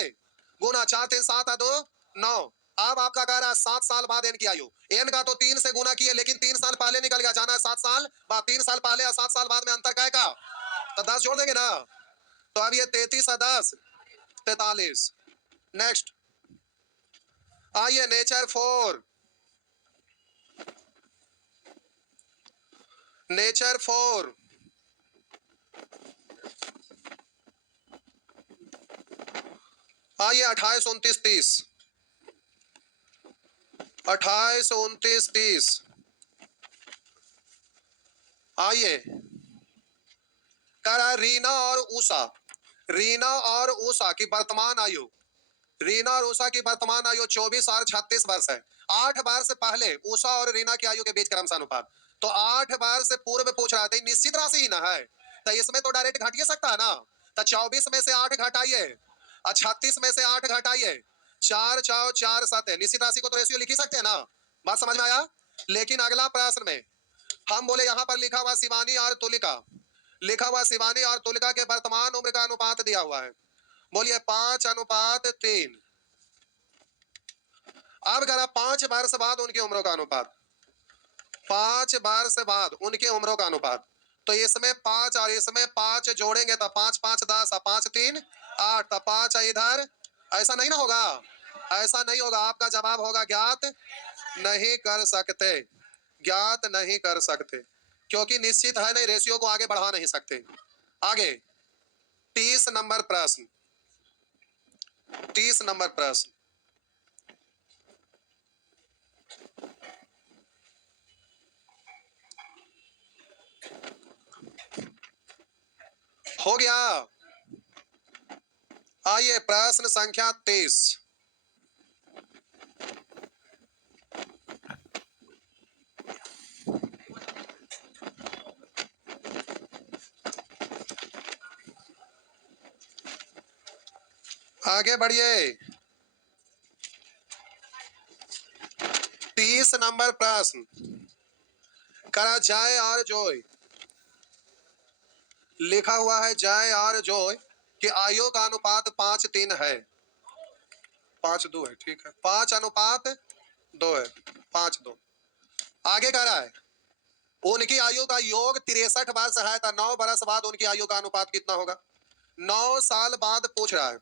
गुना, 4 3 7 2 9। अब आपका कह रहा है 7 साल बाद एन की आयु, एन का तो 3 से गुना किए, लेकिन 3 साल पहले निकल गया, जाना है 7 साल बाद। 3 साल पहले और 7 साल बाद में अंतर क्या का? तो 10 जोड़ देंगे ना, तो अब ये 33 और 10 43। नेक्स्ट आइए नेचर 4 नेचर 4 आइए 28 29 30 28 29 30। आइए कह रीना और उषा की वर्तमान आयु, रीना और उषा की वर्तमान आयु 24 और 36 वर्ष है। 8 वर्ष पहले उषा और रीना की आयु के बीच क्रमशः अनुपात, तो 8 वर्ष पूर्व पूछ रहा था, निश्चित राशि ही ना है, तो इसमें तो डायरेक्ट घट ही सकता है ना। तो 24 में से 8 घटाइए और 36 में से 8 घटाइए, 4 4 4 7 है। निश्चित राशि को तो रेशियो लिख ही सकते हैं ना। बात समझ में आया? लेकिन अगला प्रश्न में हम बोले यहाँ पर लिखा हुआ शिवानी और तुलिका, लिखा हुआ शिवानी और तुलिका के वर्तमान उम्र का अनुपात दिया हुआ है, बोलिए 5 अनुपात 3। अब करा 5 वर्ष बाद उनकी उम्रों का अनुपात, 5 वर्ष बाद उनकी उम्रों का अनुपात, तो इसमें 5 और इसमें 5 जोड़ेंगे तो 5 5 10 और 5 3 8, तो 5 इधर, ऐसा नहीं ना होगा, ऐसा नहीं होगा। आपका जवाब होगा ज्ञात नहीं कर सकते, ज्ञात नहीं कर सकते, क्योंकि निश्चित है नहीं, रेशियो को आगे बढ़ा नहीं सकते। आगे 30 नंबर प्रश्न, 30 नंबर प्रश्न हो गया। आइए प्रश्न संख्या 30। आगे बढ़िए 30 नंबर प्रश्न करा, जय और जोय, लिखा हुआ है जय और जोय कि आयु का अनुपात 5:3 है, 5:2 है, ठीक है, 5:2 है, 5:2। आगे कह रहा है उनकी आयु का योग 63 वर्ष है, तो 9 वर्ष बाद उनकी आयु का अनुपात कितना होगा? 9 साल बाद पूछ रहा है,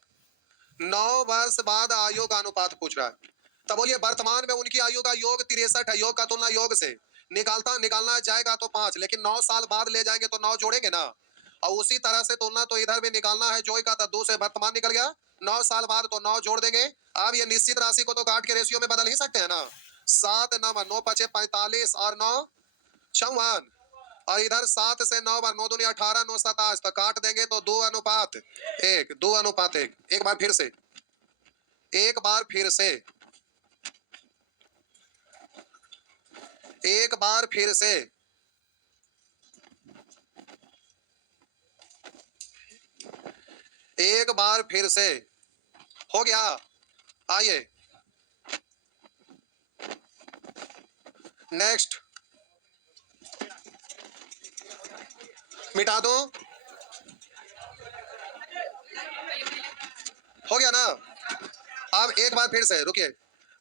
9 वर्ष बाद आयु का अनुपात पूछ रहा है। तो बोलिए वर्तमान में उनकी आयु का योग 63 है, योग का तुलना योग से निकालना जाएगा तो 5, लेकिन 9 साल बाद ले जाएंगे तो 9 जोड़ेंगे ना, और उसी तरह से तुलना तो इधर भी निकालना है, जोड़ का तो 2 से वर्तमान निकल गया, 9 साल बाद तो 9 जोड़ देंगे। अब ये निश्चित राशि को तो काट के रेशियो में बदल ही सकते हैं ना, 7 9 9 5 45 और 9 54, और इधर 7 से 9 बार 9 दूनी 18 9 27, तो काट देंगे तो 2:1, 2:1। एक बार फिर से, एक बार फिर से, एक बार फिर से, एक बार फिर से हो गया। आइए नेक्स्ट, मिटा दो, हो गया ना। अब एक बार फिर से रुकिए,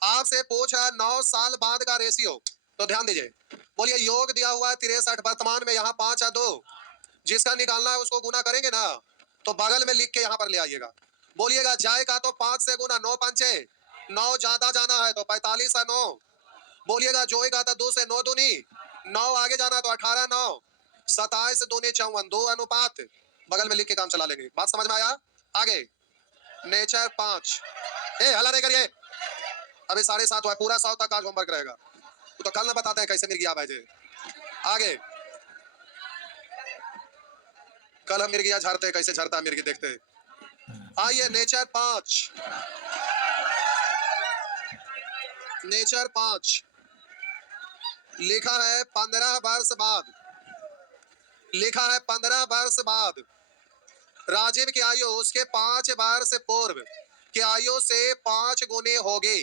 आपसे पूछ रहा है 9 साल बाद का रेशियो, तो ध्यान दीजिए। बोलिए योग दिया हुआ है 63, वर्तमान में यहाँ 5 है 2, जिसका निकालना है उसको गुना करेंगे ना, तो बगल में लिख के यहाँ पर ले आइएगा। बोलिएगा जाएगा तो 5 से गुना, 9 पंचे 9, ज्यादा जाना है तो 45 है 9। बोलिएगा जोएगा तो 2 से 9 दूनी 9, आगे जाना तो 18 9, 27 दूनी 54, 2:5, बगल में लिख के काम चला लेंगे। बात समझ में आया? आगे नेचर 5, हला नहीं करिए, अभी 7:30 हुआ है, पूरा 100 तक आज होमवर्क रहेगा, तो कल ना बताते हैं कैसे मिर्गी आ भाई। आगे कल हम मिर्गिया झाड़ते हैं, कैसे झड़ता है मिर्गी देखते हैं। आइए नेचर 5, नेचर 5 लिखा है 15 वर्ष बाद, लिखा है 15 वर्ष बाद राजीव की आयु उसके 5 वर्ष पूर्व की आयु से 5 गुनी होगी।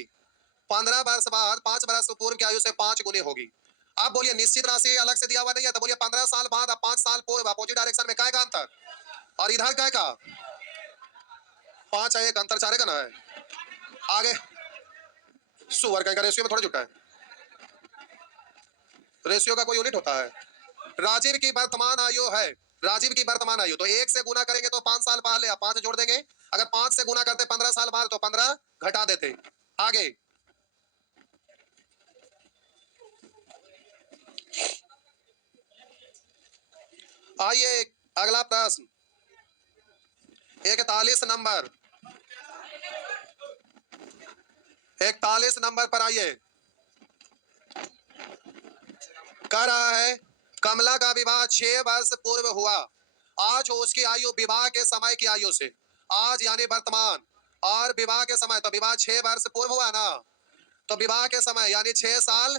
15 वर्ष बाद 5 वर्ष पूर्व की आयु से 5 गुनी होगी। आप बोलिए निश्चित राशि अलग से दिया हुआ नहीं है, तो बोलिए 15 साल बाद अब 5 साल पूर्व, अपोजिट डायरेक्शन में क्या का अंतर, और इधर क्या का 5 है, एक अंतर 4 का ना है। आगे सुअर का रेशियो में थोड़ा जुटा है, रेशियो का कोई यूनिट होता है। राजीव की वर्तमान आयु है, राजीव की वर्तमान आयु, तो 1 से गुना करेंगे तो 5 साल पहले, 5 जोड़ देंगे, अगर 5 से गुना करते 15 साल बाद तो 15 घटा देते। आगे आइए अगला प्रश्न 41 नंबर, 41 नंबर पर आइए। कह रहा है कमला का विवाह 6 वर्ष पूर्व हुआ, आज उसकी आयु विवाह के समय की आयु से, आज यानी वर्तमान, और विवाह के समय, तो विवाह 6 वर्ष पूर्व हुआ ना, तो विवाह के समय यानी 6 साल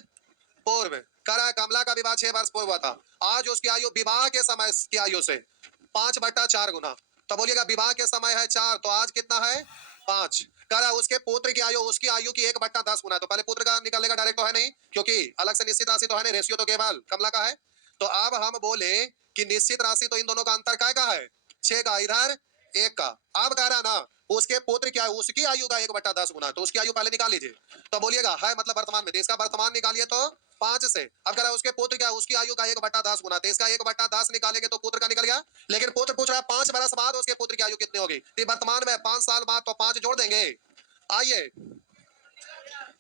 पूर्व। कह रहा है कमला का विवाह 6 वर्ष पूर्व हुआ था, आज उसकी आयु विवाह के समय की आयु से 5/4 गुना, तो बोलिएगा विवाह के समय है 4, तो आज कितना है 5। कह रहा है उसके पुत्र की आयु उसकी आयु की 1/10 गुना, तो पहले पुत्र का निकालने का डायरेक्ट तो है नहीं, क्योंकि अलग से निश्चित राशि तो है नहीं, रेशियो तो केवल कमला का है। तो अब हम बोले कि निश्चित राशि तो इन दोनों का अंतर काय का है 6 का, इधर 1 का। अब कह रहा ना उसके पुत्र क्या है उसकी आयु का 1/10 गुना, तो उसकी आयु पहले निकाल लीजिए, तो बोलिएगा है मतलब वर्तमान में, तो इसका वर्तमान निकालिए तो 5 से। अब कह रहा है उसके पुत्र क्या है उसकी आयु का 1/10 गुना, तो इसका 1/10 निकालेंगे तो पुत्र का निकल गया, लेकिन पुत्र पूछ रहा है 5 वर्ष बाद उसके पुत्र की आयु कितनी होगी, तो वर्तमान में 5 साल बाद, तो 5 जोड़ देंगे। आइए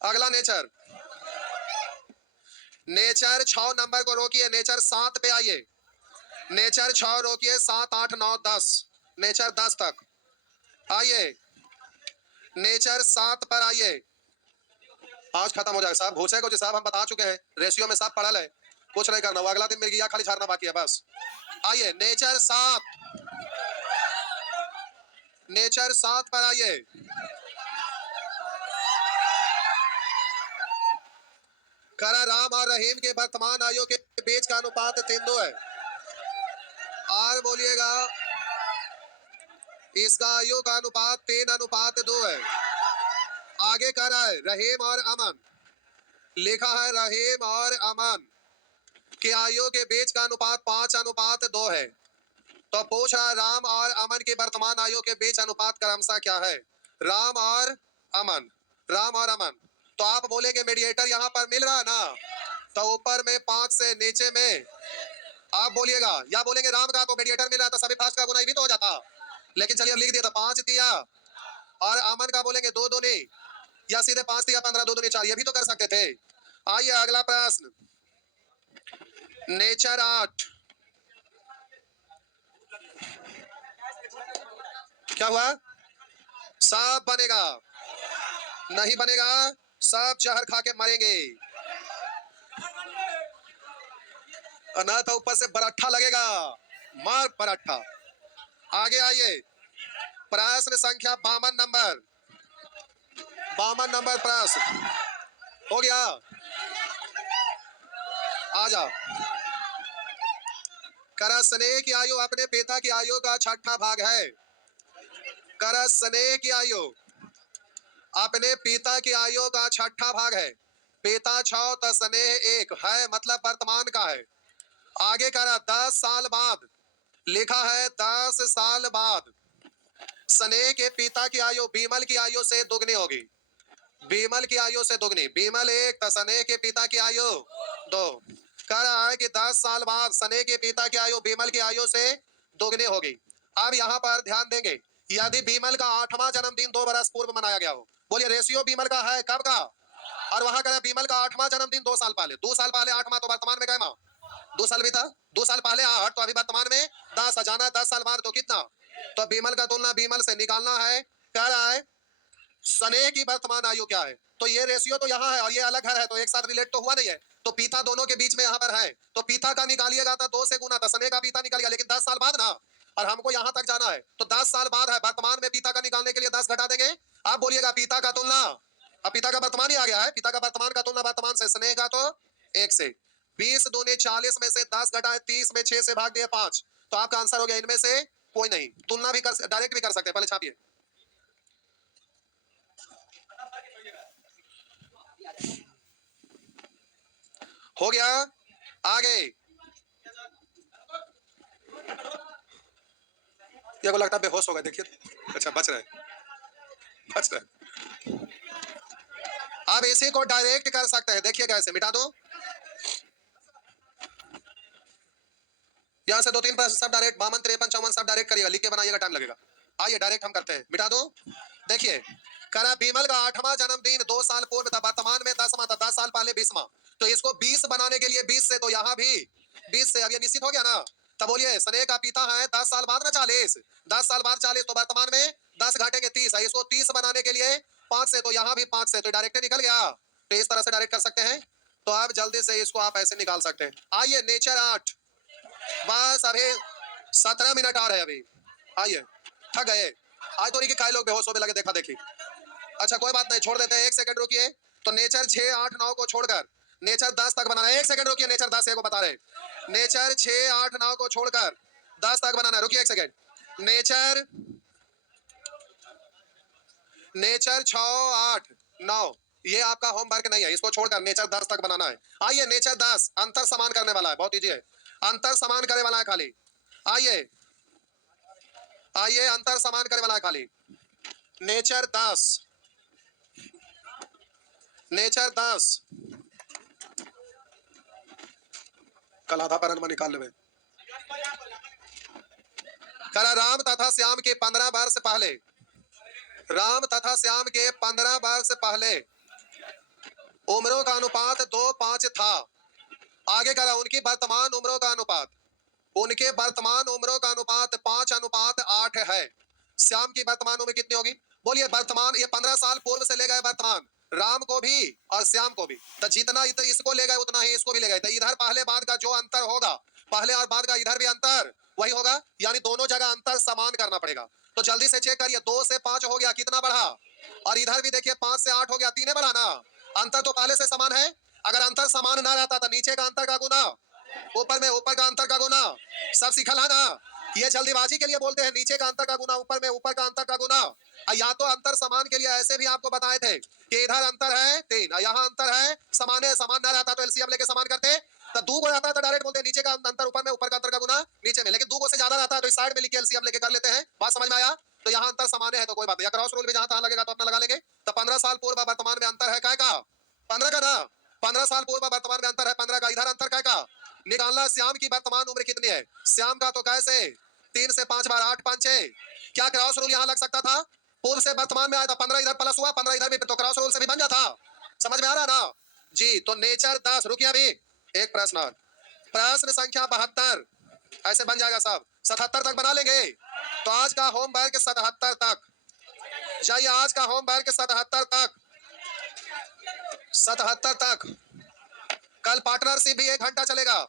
अगला नेचर, नेचर 6 नंबर को रोकिए, नेचर 7 पे आइए, नेचर 6 रोकिए, 7 8 9 10, नेचर 10 तक आइए, नेचर 7 पर आइए। आज खत्म हो जाएगा साहब, घुसे को जो साहब हम बता चुके हैं, रेशियो में साहब पढ़ल है, कुछ नहीं करना, अगला दिन मिर्गिया खाली झाड़ना बाकी है बस। आइए नेचर 7, नेचर 7 पर आइए। करा राम और रहीम के वर्तमान आयु के बीच का अनुपात 3:2 है, और बोलिएगा इसका आयु का अनुपात 3:2 है। आगे कह रहा है रहीम और अमन, लिखा है रहीम और अमन की आयु के बीच का अनुपात 5:2 है। तो पूछ रहा है राम और अमन की वर्तमान आयु के बीच अनुपात क्रमशः क्या है? राम और अमन, राम और अमन। तो आप बोलेंगे मीडिएटर यहाँ पर मिल रहा है ना, तो ऊपर में 5 से नीचे में आप बोलिएगा, या बोलेंगे राम का तो मीडिएटर मिल रहा था, सभी फास्ट का गुना भी तो हो जाता। लेकिन चलिए अब लिख दिया था 5 दिया, और अमन का बोलेंगे 2 दूनी, या सीधे 5 दिया 15 2 दूनी 4, ये भी तो कर सकते थे। आइए अगला प्रश्न, नेचर 8। क्या हुआ? सब बनेगा? नहीं बनेगा, सब जहर खा के मरेंगे। ना तो ऊपर से बराठा लगेगा, मार बराठा। आगे आइए, प्रश्न संख्या 52 नंबर प्रश्न हो गया। आ जाओ। कर स्नेह की आयु अपने पिता की आयु का छठा भाग है। कर स्नेह की आयु अपने पिता की आयु का छठा भाग है। पिता 6 तो स्नेह 1 है, मतलब वर्तमान का है। आगे करा 10 साल बाद, लिखा है 10 साल बाद स्नेह के पिता की आयु बीमल की आयु से दुगनी होगी। बीमल की आयु से दुगनी, बीमल 1 तो स्नेह के पिता की आयु 2। कह रहा है कि 10 साल बाद स्नेह के पिता की आयु बीमल की आयु से दुगनी होगी। अब यहाँ पर ध्यान देंगे, यदि बीमल का 8वां जन्मदिन 2 बरस पूर्व मनाया गया हो, बोलिए रेशियो बीमल का है कब का, और वहां कह बीमल का 8वां जन्मदिन 2 साल पहले, 2 साल पहले 8वां तो वर्तमान में कैमा 2 साल भी था, 2 साल पहले 8 तो अभी वर्तमान में 10 जाना 10 साल बाद तो कितना, तो बीमल का तुलना बीमल से निकालना है। कह रहा है स्नेह की वर्तमान आयु क्या है, तो ये रेशियो तो यहाँ है और ये अलग घर है, तो एक साथ रिलेट तो हुआ नहीं है, तो पिता दोनों के बीच में यहाँ पर है, तो पिता का निकालिएगा तो 2 से गुना था, स्नेह का पिता निकल गया, लेकिन 10 साल बाद ना, और हमको यहाँ तक जाना है, तो 10 साल बाद है, वर्तमान में पिता का निकालने के लिए 10 घटा देंगे। आप बोलिएगा पिता का तुलना, अब पिता का वर्तमान ही आ गया है, पिता का वर्तमान का तुलना वर्तमान से, स्नेह का तो 1 से। 20 दूनी 40 में से 10 घटाए 30 में 6 से भाग दिए 5, तो आपका आंसर हो गया इनमें से कोई नहीं। तुलना भी कर, डायरेक्ट भी कर सकते हैं, पहले छापिए। हो गया। आगे ये को लगता है बेहोश हो गए, देखिए, अच्छा बच रहे, बच रहे। अब इसी को डायरेक्ट कर सकते हैं, देखिएगा ऐसे मिटा दो, यहाँ से 2-3 प्रश्न सब डायरेक्ट 52 53 54 सब डायरेक्ट करिएगा, लिख के बनाइएगा, टाइम लगेगा। आइए डायरेक्ट हम करते हैं, मिटा दो। देखिए करा बीमल का 8वां जन्मदिन 2 साल पूर्व था, वर्तमान में 10वां था, 10 साल पहले 20वां, तो इसको 20 बनाने के लिए 20 से, तो यहाँ भी 20 से, अब ये निश्चित हो गया ना, तब बोलिए स्नेह का पिता है 10 साल बाद ना 40, 10 साल बाद 40, तो वर्तमान में 10 घटेंगे 30 है, इसको 30 बनाने के लिए 5 से, तो यहाँ भी 5 से, तो डायरेक्ट निकल गया, तो इस तरह से डायरेक्ट कर सकते हैं। तो आप जल्दी से इसको आप ऐसे निकाल सकते हैं। आइए नेचर 8, बस अभी 17 मिनट आ रहे हैं अभी, आइए, थक गए आज तो, नहीं कि लोग बेहोश होने लगे देखा देखी। अच्छा कोई बात नहीं, छोड़ देते हैं, 1 सेकंड रुकिए। तो नेचर 6 8 9 को छोड़कर नेचर 10 तक बनाना है, 1 सेकंड रुकिए, नेचर 10 को बता रहे, नेचर 6 8 9 को छोड़कर 10 तक बनाना है, रुकिए 1 सेकंड। नेचर 6 8 9 ये आपका होमवर्क नहीं है, इसको छोड़कर नेचर 10 तक बनाना है। आइए नेचर 10 अंतर समान करने वाला है, बहुत इजी है, अंतर समान करने वाला है खाली। आइए आइए अंतर समान करने वाला है खाली। नेचर 10 नेचर 10 कल आधा पर निकाल ले। करा राम तथा श्याम के 15 वर्ष पहले, राम तथा श्याम के 15 वर्ष पहले उम्रों का अनुपात 2:5 था। आगे करा उनकी वर्तमान उम्रों का अनुपात, उनके वर्तमान उम्रों का अनुपात 5:8 है। श्याम की वर्तमान उम्र कितनी होगी, बोलिए वर्तमान, ये 15 साल पूर्व से ले गए वर्तमान, राम को भी और श्याम को भी, तो जितना इसको ले गए उतना ही इसको भी ले गए, तो इधर पहले बाद का जो अंतर होगा, पहले और बाद का इधर भी अंतर वही होगा, यानी दोनों जगह अंतर समान करना पड़ेगा। तो जल्दी से चेक करिए, 2 से 5 हो गया, कितना बढ़ा, और इधर भी देखिए 5 से 8 हो गया, 3 बढ़ा ना, अंतर तो पहले से समान है। अगर अंतर समान ना रहता तो नीचे का अंतर का गुना ऊपर में, ऊपर का अंतर का गुना, सब सीखल है ना, ये जल्दीबाजी के लिए बोलते हैं, नीचे का अंतर का गुना ऊपर में, ऊपर का अंतर का गुना। या तो अंतर समान के लिए ऐसे भी आपको बताए थे कि इधर अंतर है 3, यहाँ अंतर है समान है, समान ना रहता तो एलसीएम लेके समान करते, तो दो गो आता है तो डायरेक्ट बोलते हैं नीचे का अंतर ऊपर में, ऊपर का अंतर का गुना नीचे में। लेकिन दो गो से ज्यादा आता है तो इस साइड में लिख के एलसीएम लेके कर लेते हैं। बात समझ में आया? तो यहाँ अंतर समान है तो कोई बात नहीं, क्रॉस रूल भी जहां तहां लगेगा तो अपना लगा लेंगे। तो 15 साल पूर्व वर्तमान में अंतर है काय का? 15 का ना। 15 साल पूर्व वर्तमान में अंतर है 15 का। इधर अंतर काय का निकालना। श्याम की वर्तमान उम्र कितनी है? श्याम का तो कैसे 3 से 5 बार 8 5 6। क्या क्रॉस रूल यहाँ लग सकता था? पूर्व से वर्तमान में आया था 15 इधर प्लस हुआ 15 इधर भी, तो क्रॉस रूल से भी बन जाता। समझ में आ रहा ना जी? तो नेचर 10 रुकिए अभी एक प्रश्न और। प्रश्न संख्या 72 ऐसे बन जाएगा सब। 77 तक बना लेंगे। तो आज का होमवर्क 77 तक जाइए, आज का होमवर्क 77 तक, 77 तक। कल पार्टनरशिप भी 1 घंटा चलेगा।